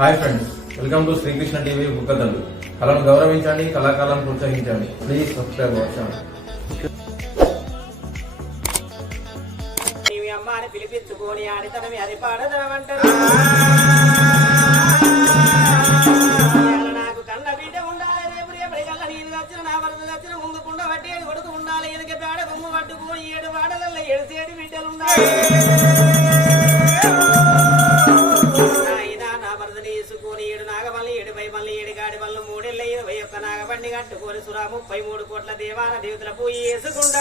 Hi friends welcome to Srikrishna TV బుక్కదండు కళను గౌరవించండి కళాకాలను ప్రోత్సహించండి. ప్లీజ్ సబ్స్క్రైబ్ అవర్ ఛానల్ నీవి అమ్మ అని పిలిపించుకొని ఆడితనమి అది పాడదనమంటారు నాకు కన్న బిడ్డ ఉండాలి రేపు రేపటి కళ్ళ నీళ్ళు వచ్చిన నా వరద వచ్చిన ముందుకుండా బట్టి ఏడు కొడుకు ఉండాలి ఎదుక పేడ బొమ్మ పట్టుకొని ఏడు వాడలల్లో ఏడుసేడు బిడ్డలు ఉండాలి. గాడి వల్ల మూడేళ్ళ ఇరవై ఒక్క నాగబండి కట్టుకొని సురా ముప్పై మూడు కోట్ల దేవాల దేవతల పూజ చేసుకుంటా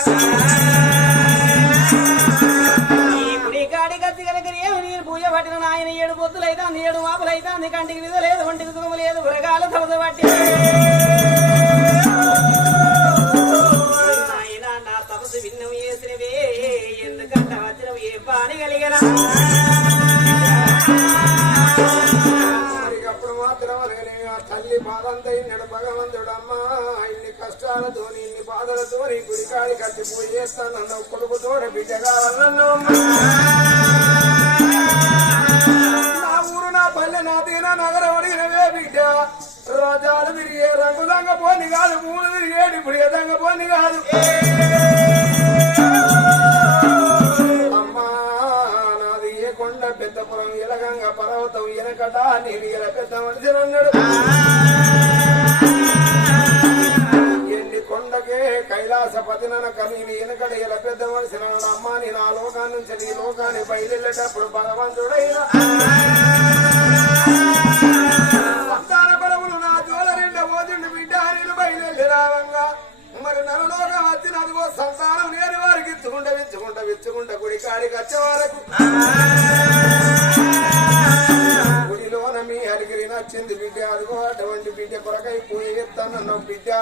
కాడి గతి కనుక ఏమి నీరు పూజ పట్టిన నాయన ఏడు పొద్దులైతే ఏడు మాపులైతే అంది కంటికి విధ లేదు ఒంటికి సుఖం లేదు ఉరగాలు తమద పట్టి. నాయన నా తపసు భిన్నం చేసినవే ఎందుకంట వచ్చిన ఏ పాని కలిగిన. మరి తల్లి బాధంతా ఇన్నడు భగవంతుడు ఇన్ని బాధలతో ఇన్ని బాధలతోని గుడికాడి కట్టిపోయి చేస్తానన్న కొడుకుతో బిడ్డ నా ఊరు నా పల్లె నా దీన నగరం అడిగినవే బిడ్డ. రాజాలు తిరిగే రంగు దంగ పోని కాదు పూలు తిరిగేడు ఇప్పుడు ఏ దంగ పోని కాదు. అమ్మా నాది ఏ కొండ పెద్దపురం ఎలగంగ పర్వతం ఎనకట నేను ఎల పెద్ద మనిషి అన్నాడు కొండకే కైలాసపతి ననక నేను ఎనకడ ఎల పెద్ద మనిషి అన్నాడు నీ నేను ఆ లోకాన్ని నీ లోకాన్ని బయలుదేరేటప్పుడు భగవంతుడైన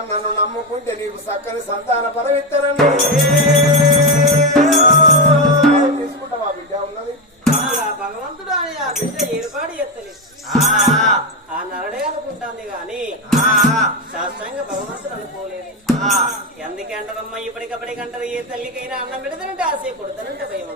నన్ను నమ్ముకుంటే నీకు చక్కని సంతాన పరం ఇస్తానని తీసుకుంటావా బిడ్డ ఉన్నది? భగవంతుడు అని ఆ బిడ్డ ఏర్పాటు ఎత్తలేదు ఆ. నరడే అనుకుంటాంది గాని శాస్త్రంగా భగవంతుడు అనుకోలేదు. ఎందుకే అంటారమ్మా ఇప్పటికప్పటికంటారు ఏ తల్లికైనా అన్నం పెడతానంటే ఆశ కొడతానంటే భయం.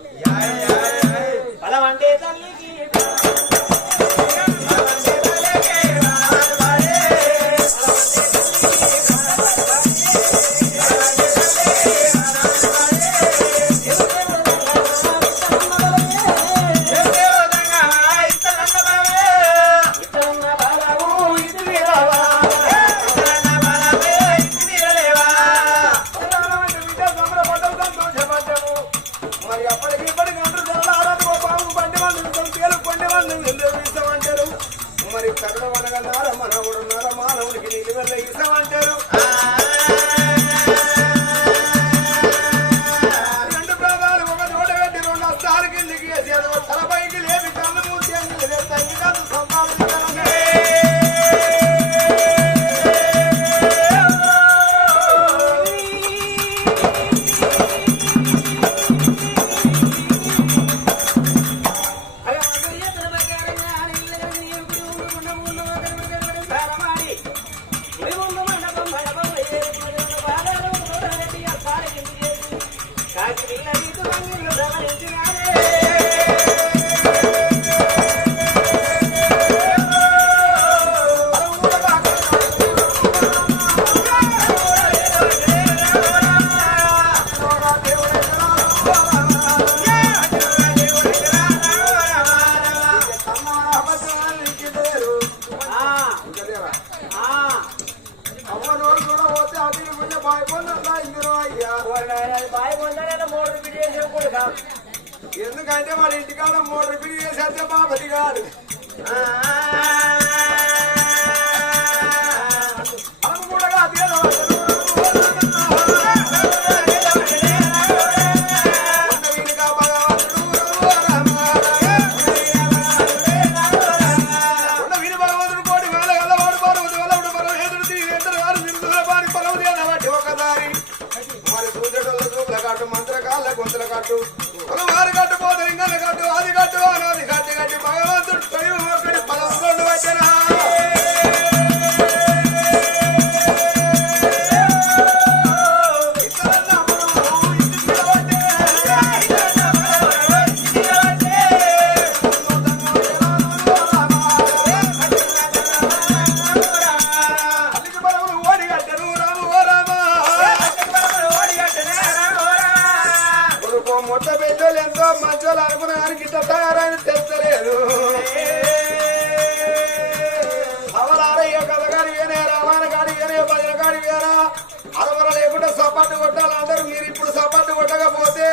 సపాటు కొట్టాలంటారు మీరు ఇప్పుడు సపాటు కొట్టకపోతే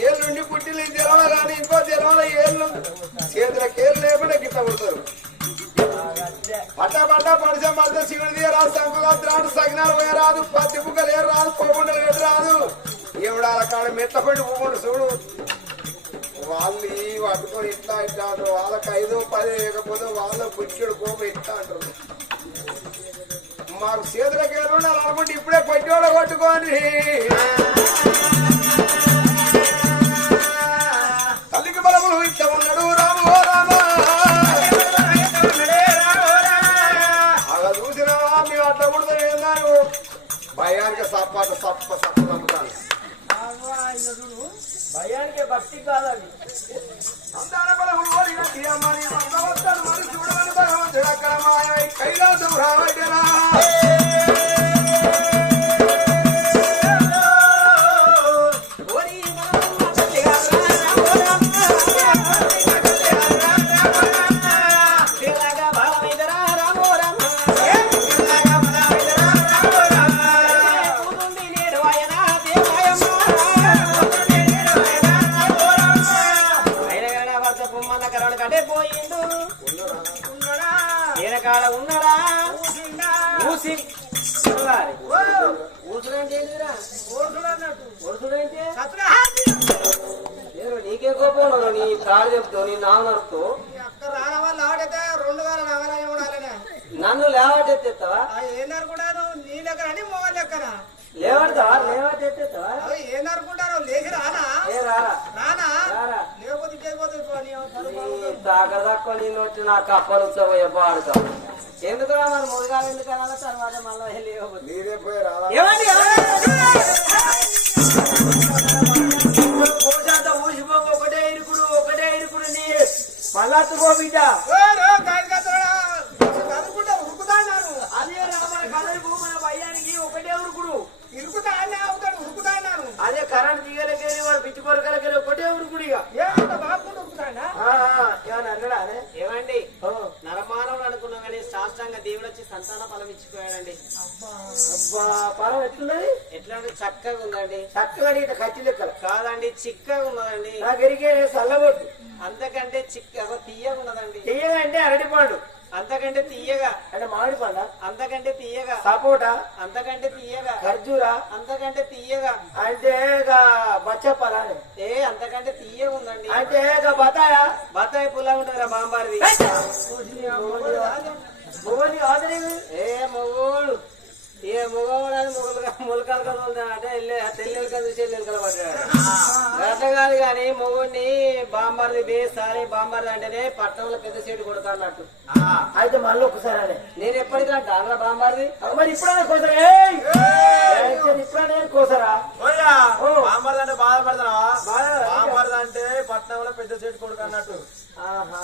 ఏళ్ళుండి పుట్టిలు తెలవాలి కానీ ఇంకో తెలవాలి ఏళ్ళు చేతులకు ఏళ్ళు లేకుండా గిట్ట పడతారు పట్ట పట్ట పడిసే మధ్య శివుడి రాదు సంకుగా రాదు సగినాలు పోయే రాదు పత్తి బుక్కలు ఏ రాదు పోగుండలు ఎటు రాదు. ఎవడాల కాడ మెట్ల పడి పోకుండా చూడు. వాళ్ళు ఈ పట్టుకొని ఇట్లా ఇట్లా అంటారు. వాళ్ళకి ఐదో పది లేకపోతే వాళ్ళ బుచ్చుడు కోపం ఇట్లా అంటారు. మాకు చేతులకి ఎల్లుండాలి అనుకుంటే ఇప్పుడే కొట్టోడ కొట్టుకొని. తల్లికి బలములు ఉన్నాడు రాము అలా చూసిన మేము అట్లా కూడా ఏందాను భయానికి సప్పాట సప్ప సప్ప నమ్ముతాను. భయానికి భక్తి కాదండి సంతాన నన్ను లేవటెత్తావా ఏందనుకుంటారు నీ దగ్గర అని లేవడతావా? లేవటెత్తావా లేచి రానా? రానా? లేకపోతే దాకా నోటి కప్పలు ఉత్సవ పాడుతావు ఎందుకు మరి ముందుగా ఎందుకు అనాలి? తర్వాత మళ్ళీ నీదే పోయి ఊసిపోక ఒకటే ఇరుకుడు ఒకటే ఇరుకుడు నీ. మళ్ళా బిడ్డ అనుకుంటా ఉరుకుతాను అదే రామన కలరి భూమన భయానికి ఒకటే ఉరుకుడు ఇరుకుతా అని అవుతాడు ఉరుకుతాను అదే కరెంట్ దిగలకెళ్ళి వాడు పిచ్చి కొరకలకెళ్ళి ఒకటే ఉరుకుడు ఇక ఏమంట బాగుంటూ ఉరుకుతాడా ఆ, ఆ, ఏమన్నా అన్నాడా అదే ఏమండి? నరమానవుడు అనుకున్నాం కానీ శాస్త్రంగా దేవుడు వచ్చి సంతాన ఫలం ఇచ్చిపోయాడండి. అబ్బా. పొలం ఎట్లున్నది? ఎట్లా చక్కగా ఉందండి. చక్కగా ఇట కత్తి లెక్కలు. కాదండి చిక్కగా ఉన్నదండి నాకు ఎరిగే చల్లబొట్టు అంతకంటే చిక్క తీయగా ఉన్నదండి. తీయగా అంటే అరటిపండు. అంతకంటే తీయగా అంటే మామిడి పండ? అంతకంటే తీయగా సపోటా? అంతకంటే తీయగా ఖర్జూరా? అంతకంటే తీయగా అంటే బచ్చప్పలా ఏ అంతకంటే తీయగా ఉందండి. అంటే బతాయా బత్తాయి? పుల్ల ఉంటుందిరా బాంబారిది. ఏ మొగోడు ఏ మొగలుగా మొలకలు కదా అంటే వెళ్ళే తెల్లెలు కదా చూసి ఎల్లెలు పడ్డాడు గట్ల కాదు కానీ మొగుడిని బాంబారిది బేసారి బాంబారిది అంటేనే పట్టణంలో పెద్ద సీటు కొడతా అన్నట్టు అయితే మళ్ళీ ఒకసారి అనే నేను ఎప్పటికంటే అన్న బాంబారిది. మరి ఇప్పుడనే కోసరా? ఏయ్! ఏయ్, ఇప్పుడనే కోసరా? బాంబర్దంటే బాధపడుతున్నావా బాగా బాంబర్దంటే పట్నంలో పెద్ద చెట్టు కొడుకు అన్నట్టు ఆహా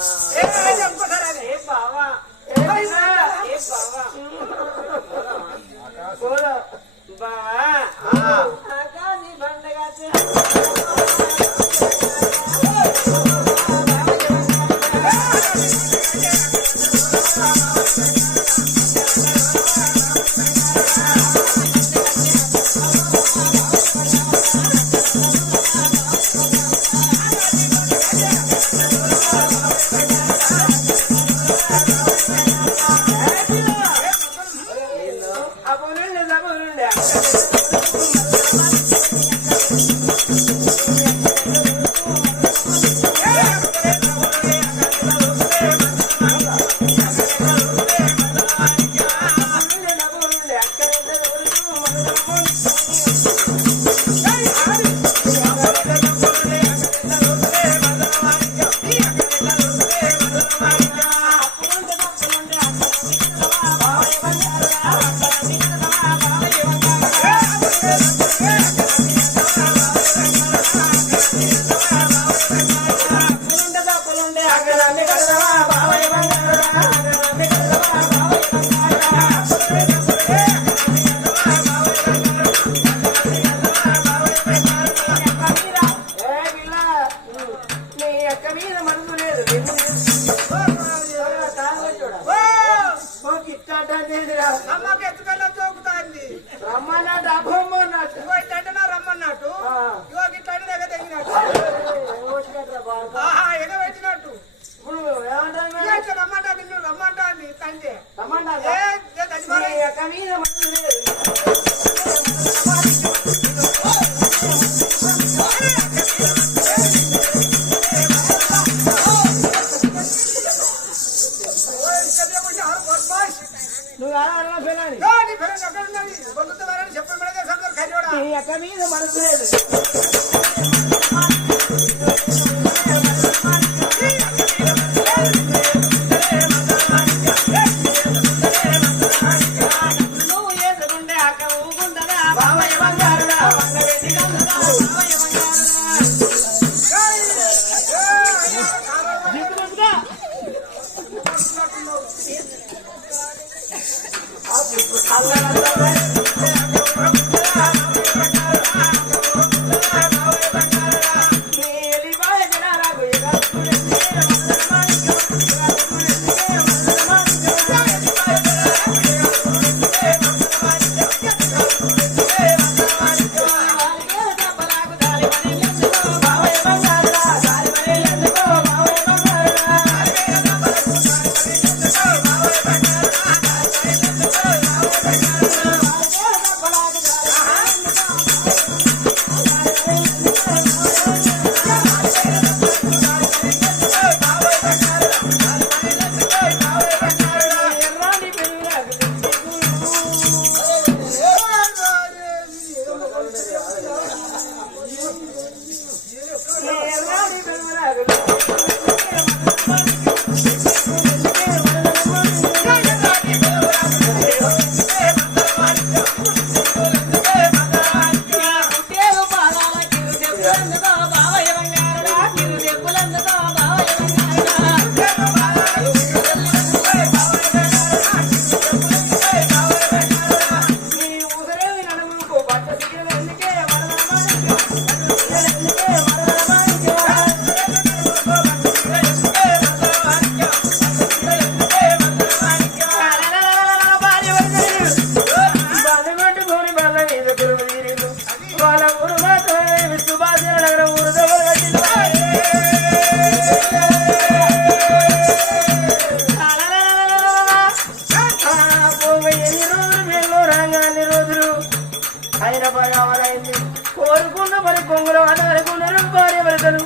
అయింది కోరుకున్న మరి కొంగులు అనుకున్నారు భార్య భర్తలు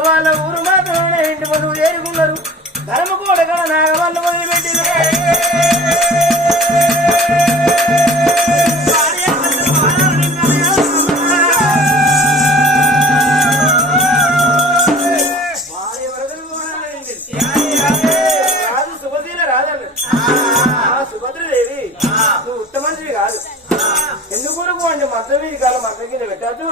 వాళ్ళ ఊరు మాత్రమే ఇంటి పనులు చేరుకున్నారు ధర్మ కూడా కదా కింద పెట్టద్దు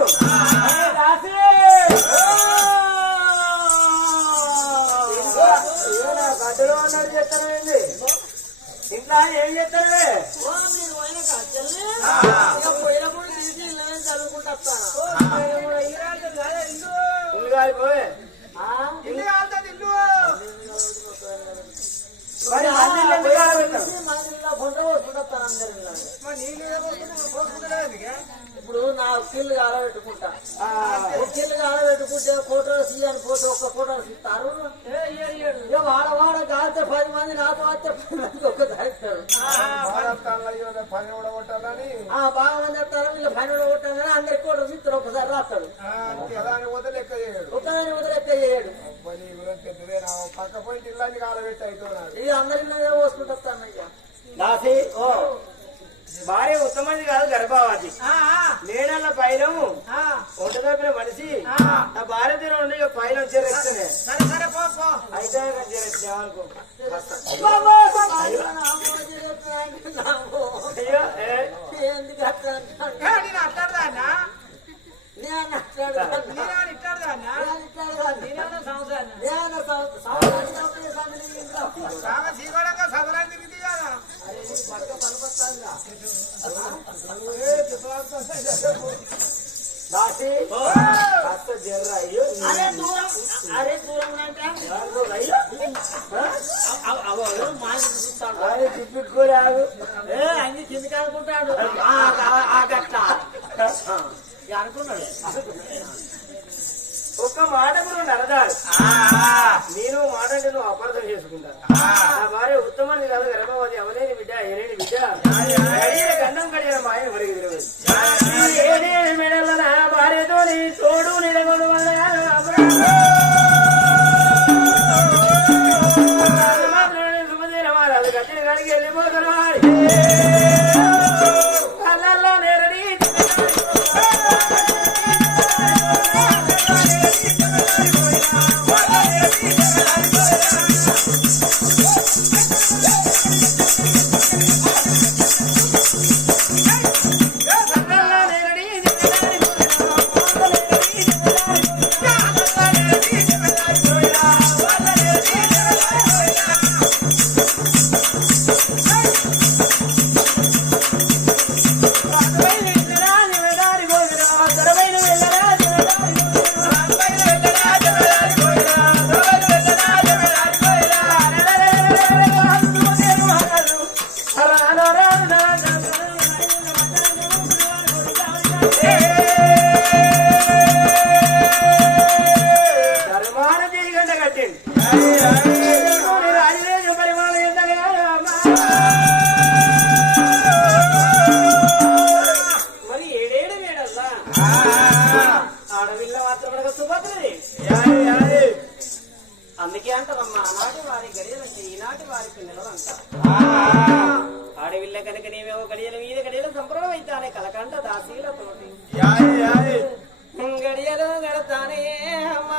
గడ్డలో అన్నాడు చెప్తానండి ఇంట్లో ఏం చెప్తానే ఇల్లు కాలిపోయే ఇల్లు కాలుతుంది, ఇల్లు. ఇప్పుడు నా కిల్లు కాలబెట్టుకుంటా. ఆ, కిల్లు కాలబెట్టుకుంటే ఫోటో సీఎన్ ఫోటో ఒక్క ఫోటో ఇస్తారు ఇక వాడ వాడ కాస్తే పది మంది నాతో వస్తే పది మంది ఒక్క ఏదో పని కూడా కొట్టాలని ఆ బాగా వస్తారు వీళ్ళు పని కొట్టాలని అందరికి ఫోటో ఇస్తారు ఒకసారి రాస్తాడు పోతే లెక్క చేయడు. ఒకదాని వదిలి ఎక్క చేయడు. పని కూడా పెద్దదే నా పక్క పోయి ఇల్లాన్ని కాలబెట్టి ఇక. దాసి ఓ భార్య ఉత్తమంది కాదు గర్భావతి. నేనల్ల పైలము ఆ. ఒంట తప్పిన మనిషి నా భార్య తీరు ఉండి పైలం చేరేస్తేనే అయితే అయ్యో. నేను అట్టాడుదా అన్న నేను అట్లాడు அழகிய நிபுணராய் అందుకే అంటారమ్మా ఆనాటి వారి గడియలంటే ఈనాటి వారి పిల్లలు అంటారు ఆడవిల్ల కనుక నీవేవో గడియల మీద అయితానే కలకంట దాసీలతోటి గడియలో గడతానే అమ్మా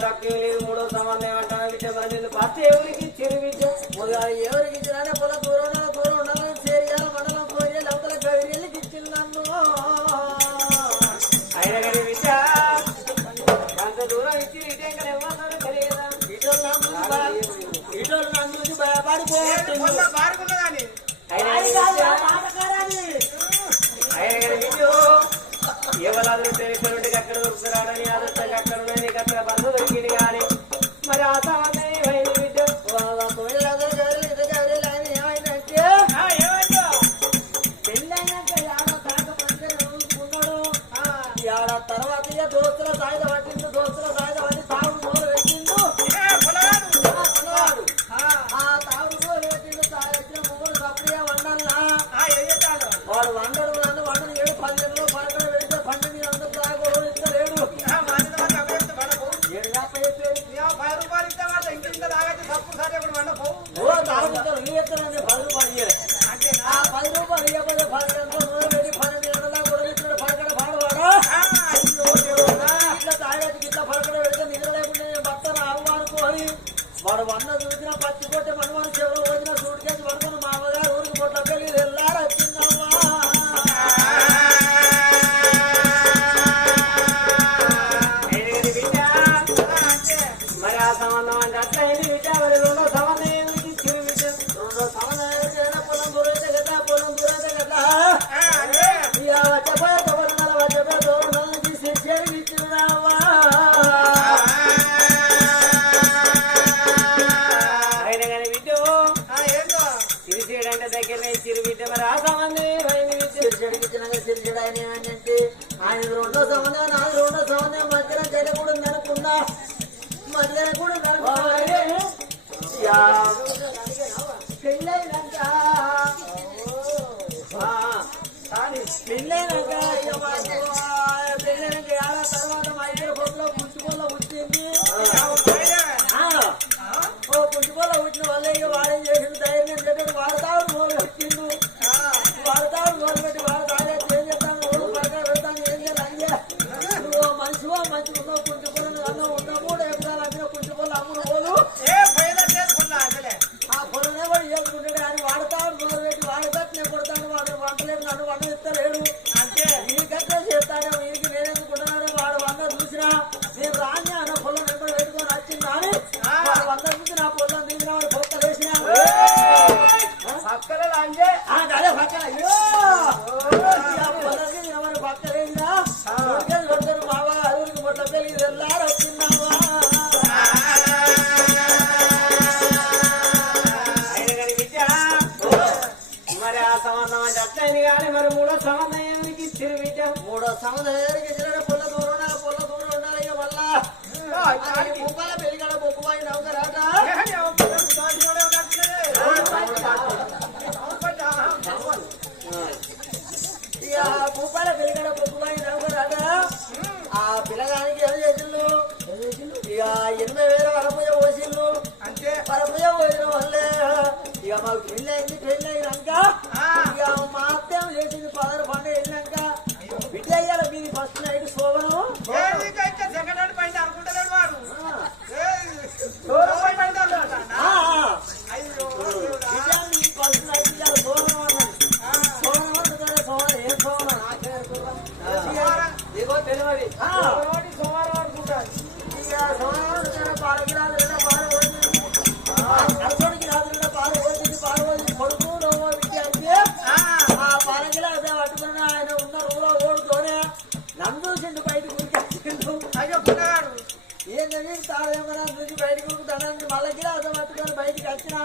తక్కువ లేదు మూడో సమన్వయం అంటాను విద్య పరిమితులు పార్టీ ఎవరికి చిరు ఎవరికి భూపాల పెరిగిన బొక్కుమని రాదా ఆ పిల్లగానికి ఏం చేసిండు ఇక ఎనభై వేల వరపూజ పోసిండు అంటే వరపూజ పోయిన వల్లే ఇక మాకు పెళ్ళి అయింది పెళ్ళి మళ్ళీ గిలాసం పెట్టుకొని బయటకు వచ్చినా.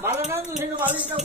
మళ్ళీ నేను మళ్ళీ ఇంకా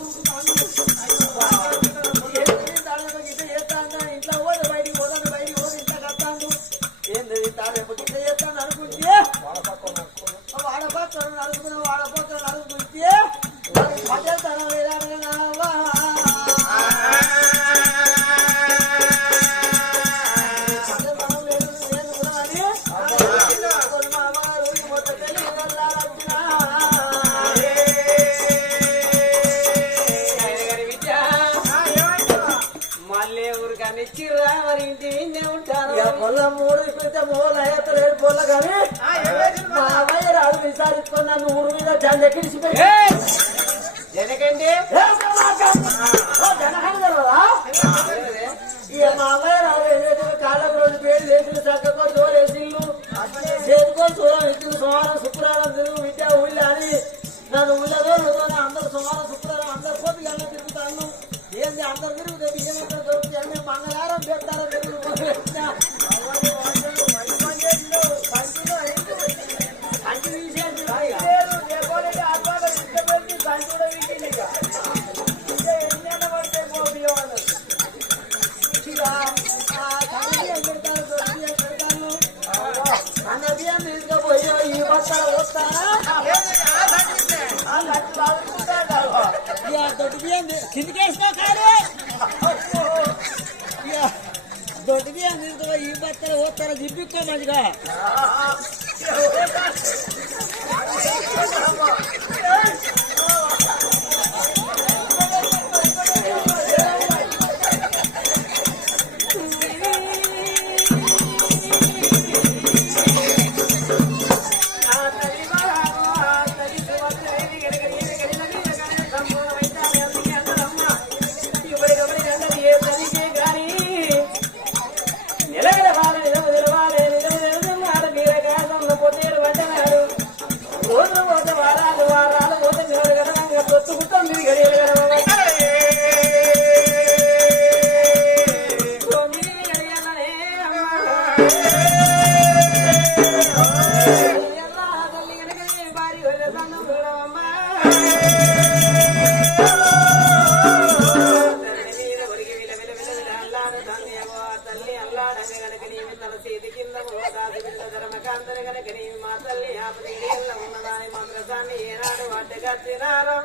మా అమ్మాయి రాలేదు పేరు చేతులు చక్కకో జోరేసిల్లు చేతుకో సూరం ఎత్తులు సోమవారం శుక్రవారం తిరుగు విద్య ఊళ్ళో అని అందరు సోమవారం శుక్రవారం అందరు కోపి అన్న తిరుగుతాను ఏంది అందరు తిరుగుతుంది ఏమంటారు కిందికేసుకో కాదు దొడ్డి అందుకో ఈ బత్తలు పోతారు దిబ్బిక్కో మంచిగా. కాందేవో తల్లి అల్లాడక గనక నీవి తన చేతి కింద దాసు బిడ్డ ధర్మకాంతర గనక నీవి మా తల్లి ఆపది ఉన్నదాని మంత్రసాన్ని ఏనాడు అడ్డగచ్చినారో